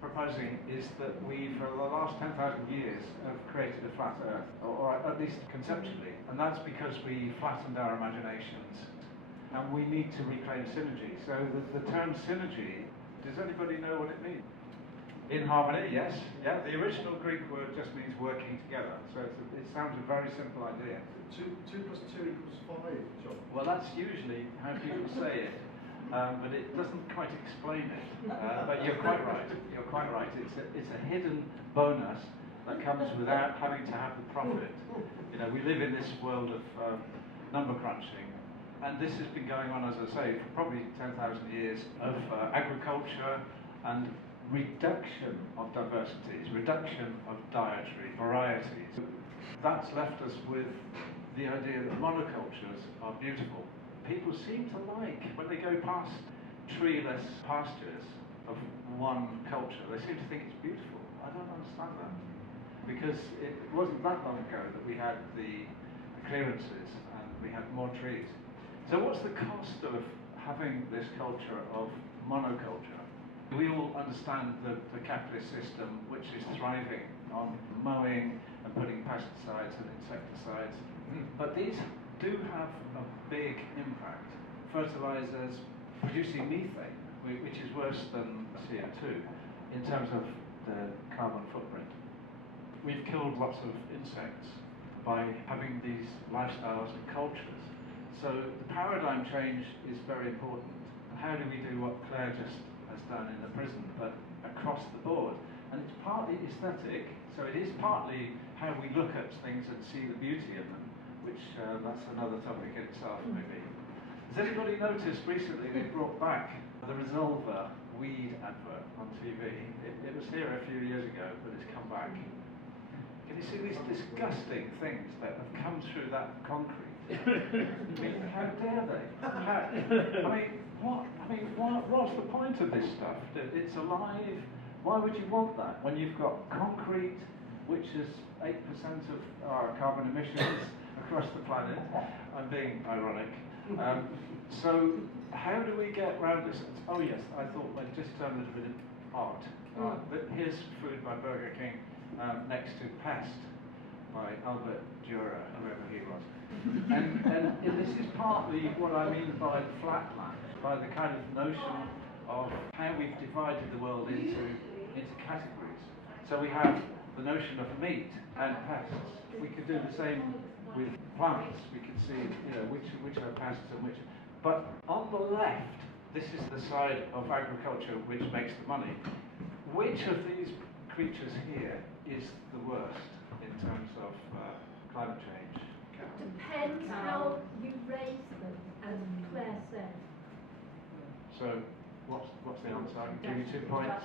proposing is that we, for the last 10,000 years, have created a flat Earth, or at least conceptually, and that's because we flattened our imaginations, and we need to reclaim synergy. So the term synergy, does anybody know what it means? In harmony, yes. Yeah, the original Greek word just means working together, so it sounds a very simple idea. 2 plus 2 equals 5, John. Well, that's usually how people say it. But it doesn't quite explain it. But you're quite right. You're quite right. It's a hidden bonus that comes without having to have the profit. You know, we live in this world of number crunching, and this has been going on, as I say, for probably 10,000 years of agriculture and reduction of diversities, reduction of dietary varieties. That's left us with the idea that monocultures are beautiful. People seem to like, when they go past treeless pastures of one culture, they seem to think it's beautiful. I don't understand that. Because it wasn't that long ago that we had the clearances and we had more trees. So what's the cost of having this culture of monoculture? We all understand the capitalist system, which is thriving on mowing and putting pesticides and insecticides. But these do have a big impact. Fertilizers producing methane, which is worse than CO2 in terms of the carbon footprint. We've killed lots of insects by having these lifestyles and cultures. So the paradigm change is very important. How do we do what Claire just has done in the prison, but across the board? And it's partly aesthetic, so it is partly how we look at things and see the beauty in them, which that's another topic in itself, maybe. Has anybody noticed recently they brought back the Resolver weed advert on TV? It was here a few years ago, but it's come back. Can you see these disgusting things that have come through that concrete? I mean, how dare they? What's the point of this stuff? It's alive. Why would you want that when you've got concrete, which is 8% of our carbon emissions across the planet? I'm being ironic. So how do we get around this? Oh yes, I thought I'd just turn a little bit of art. Here's Food by Burger King next to Pest by Albert Dürer, whoever he was. And this is partly what I mean by flatland, by the kind of notion of how we've divided the world into categories. So we have the notion of meat and pests. We could do the same with plants. We could see, which are pests and which. But on the left, this is the side of agriculture which makes the money. Which of these creatures here is the worst in terms of climate change? Depends how you raise them, as Claire said. So, what's the answer? I can give you 2 points.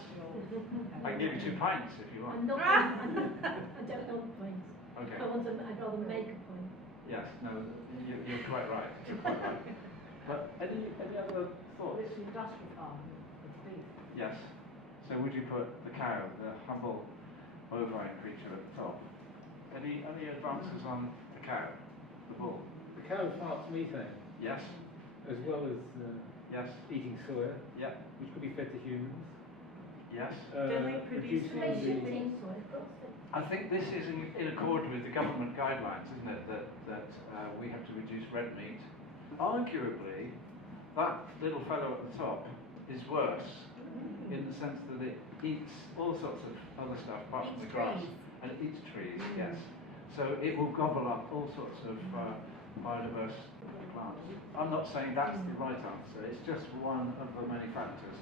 I can give you 2 pints if you want. I don't want points. Okay. I'd rather make a point. Yes, no, you're quite right. You're quite right. But any other thoughts? It's industrial farming, it's beef. Yes. So would you put the cow, the humble bovine creature at the top? Any advances on the cow, the bull? The cow farts methane, Yes. as well as Yes. eating soya, Yeah. which could be fed to humans. Yes. Don't they produce reducing They should the- think so, of course. I think this is in accord with the government guidelines, isn't it? That we have to reduce red meat. Arguably, that little fellow at the top is worse in the sense that it eats all sorts of other stuff apart from the grass, and it eats trees. Yes. So it will gobble up all sorts of biodiverse plants. I'm not saying that's the right answer. It's just one of the many factors.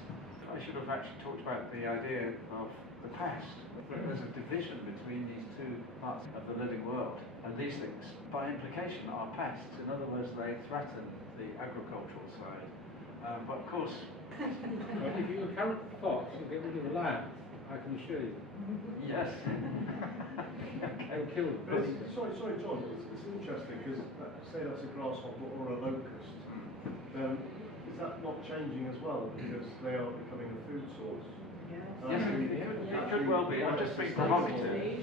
I should have actually talked about the idea of the pest. There's a division between these two parts of the living world, and these things, by implication, are pests. In other words, they threaten the agricultural side. But of course, Well, if you carrot the fox, you'll get rid of the lamb, I can assure you. yes. They'll kill them. Sorry, John. It's interesting because say that's a grasshopper or a locust. Is that not changing as well because they are becoming a food source? Yes, it could well be. I'm just being provocative.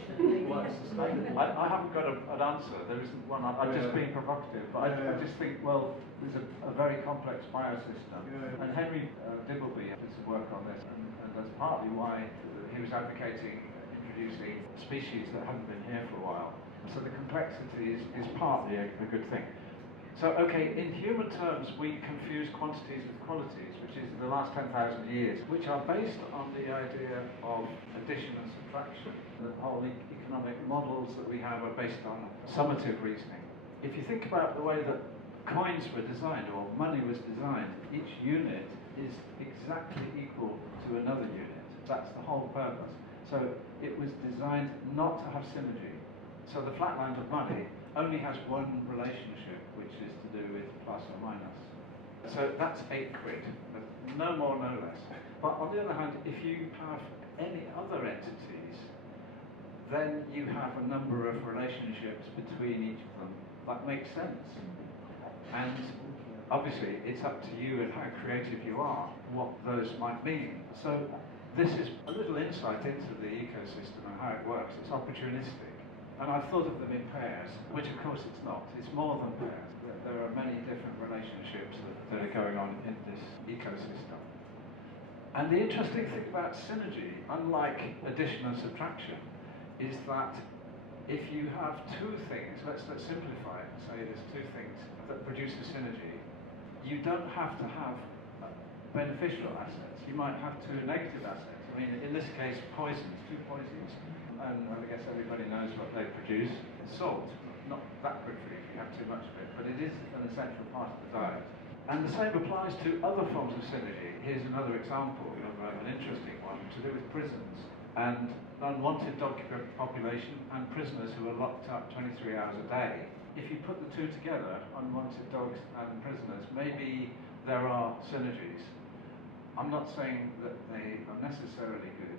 I haven't got an answer. There isn't one. I'm just being provocative. But I just think, well, there's a very complex biosystem. And Henry Dibbleby did some work on this, and that's partly why he was advocating introducing species that hadn't been here for a while. So the complexity is partly a good thing. So, okay, in human terms, we confuse quantities with qualities, which is the last 10,000 years, which are based on the idea of addition and subtraction. The whole economic models that we have are based on summative reasoning. If you think about the way that coins were designed, or money was designed, each unit is exactly equal to another unit. That's the whole purpose. So it was designed not to have synergy. So the flatland of money only has one relationship, which is to do with plus or minus. So that's 8 quid, no more, no less. But on the other hand, if you have any other entities, then you have a number of relationships between each of them that make sense. And obviously, it's up to you and how creative you are, what those might mean. So this is a little insight into the ecosystem and how it works. It's opportunistic. And I've thought of them in pairs, which of course it's not. It's more than pairs. There are many different relationships that are going on in this ecosystem. And the interesting thing about synergy, unlike addition and subtraction, is that if you have two things, let's simplify it and say there's two things that produce a synergy, you don't have to have beneficial assets. You might have two negative assets. I mean, in this case, poisons, two poisons. And I guess everybody knows what they produce. Salt, not that good for you if you have too much of it, but it is an essential part of the diet. And the same applies to other forms of synergy. Here's another example of an interesting one to do with prisons and unwanted dog population and prisoners who are locked up 23 hours a day. If you put the two together, unwanted dogs and prisoners, maybe there are synergies. I'm not saying that they are necessarily good.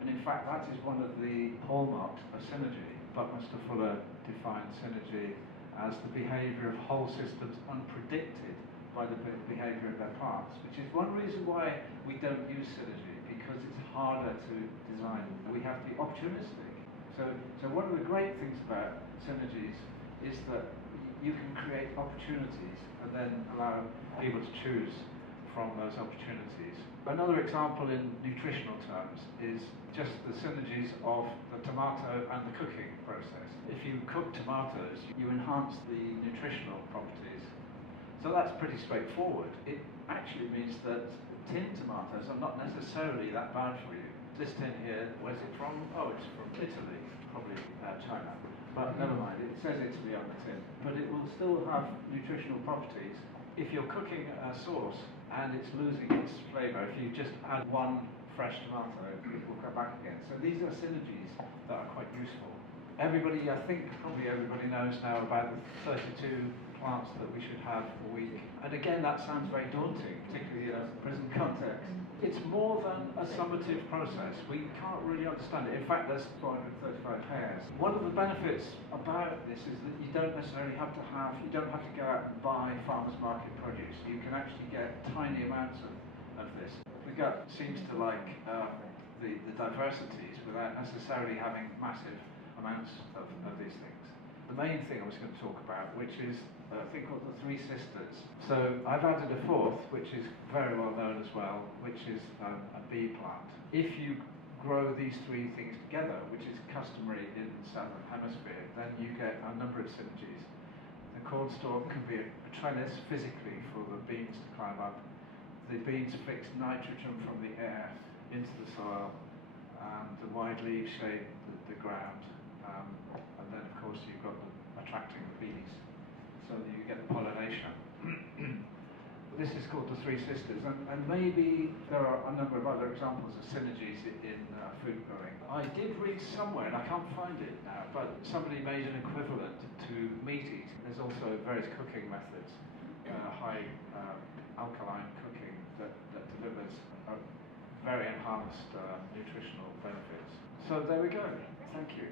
And in fact, that is one of the hallmarks of synergy. Buckminster Fuller defined synergy as the behaviour of whole systems unpredicted by the behaviour of their parts, which is one reason why we don't use synergy, because it's harder to design. We have to be opportunistic. So one of the great things about synergies is that you can create opportunities and then allow people to choose from those opportunities. Another example in nutritional terms is just the synergies of the tomato and the cooking process. If you cook tomatoes, you enhance the nutritional properties. So that's pretty straightforward. It actually means that tin tomatoes are not necessarily that bad for you. This tin here, where's it from? Oh, it's from Italy, probably China. But never mind, it says Italy on the tin. But it will still have nutritional properties. If you're cooking a sauce and it's losing its flavour, if you just add one fresh tomato, it will come back again. So these are synergies that are quite useful. Everybody, I think probably everybody knows now about the 32 plants that we should have a week. And again, that sounds very daunting, particularly in a prison context. It's more than a summative process. We can't really understand it. In fact, there's 435 pairs. One of the benefits about this is that you don't necessarily have to go out and buy farmers market produce. You can actually get tiny amounts of this. The gut seems to like the diversities without necessarily having massive amounts of these things. The main thing I was going to talk about, which is a thing called the Three Sisters. So I've added a fourth, which is very well known as well, which is a bee plant. If you grow these three things together, which is customary in the Southern Hemisphere, then you get a number of synergies. The cornstalk can be a trellis physically for the beans to climb up. The beans fix nitrogen from the air into the soil, and the wide leaves shade the ground. And then, of course, you've got attracting the bees, so that you get the pollination. This is called the Three Sisters, and maybe there are a number of other examples of synergies in food growing. I did read somewhere, and I can't find it now, but somebody made an equivalent to meat eating. There's also various cooking methods, high alkaline cooking that delivers very enhanced nutritional benefits. So there we go. Thank you.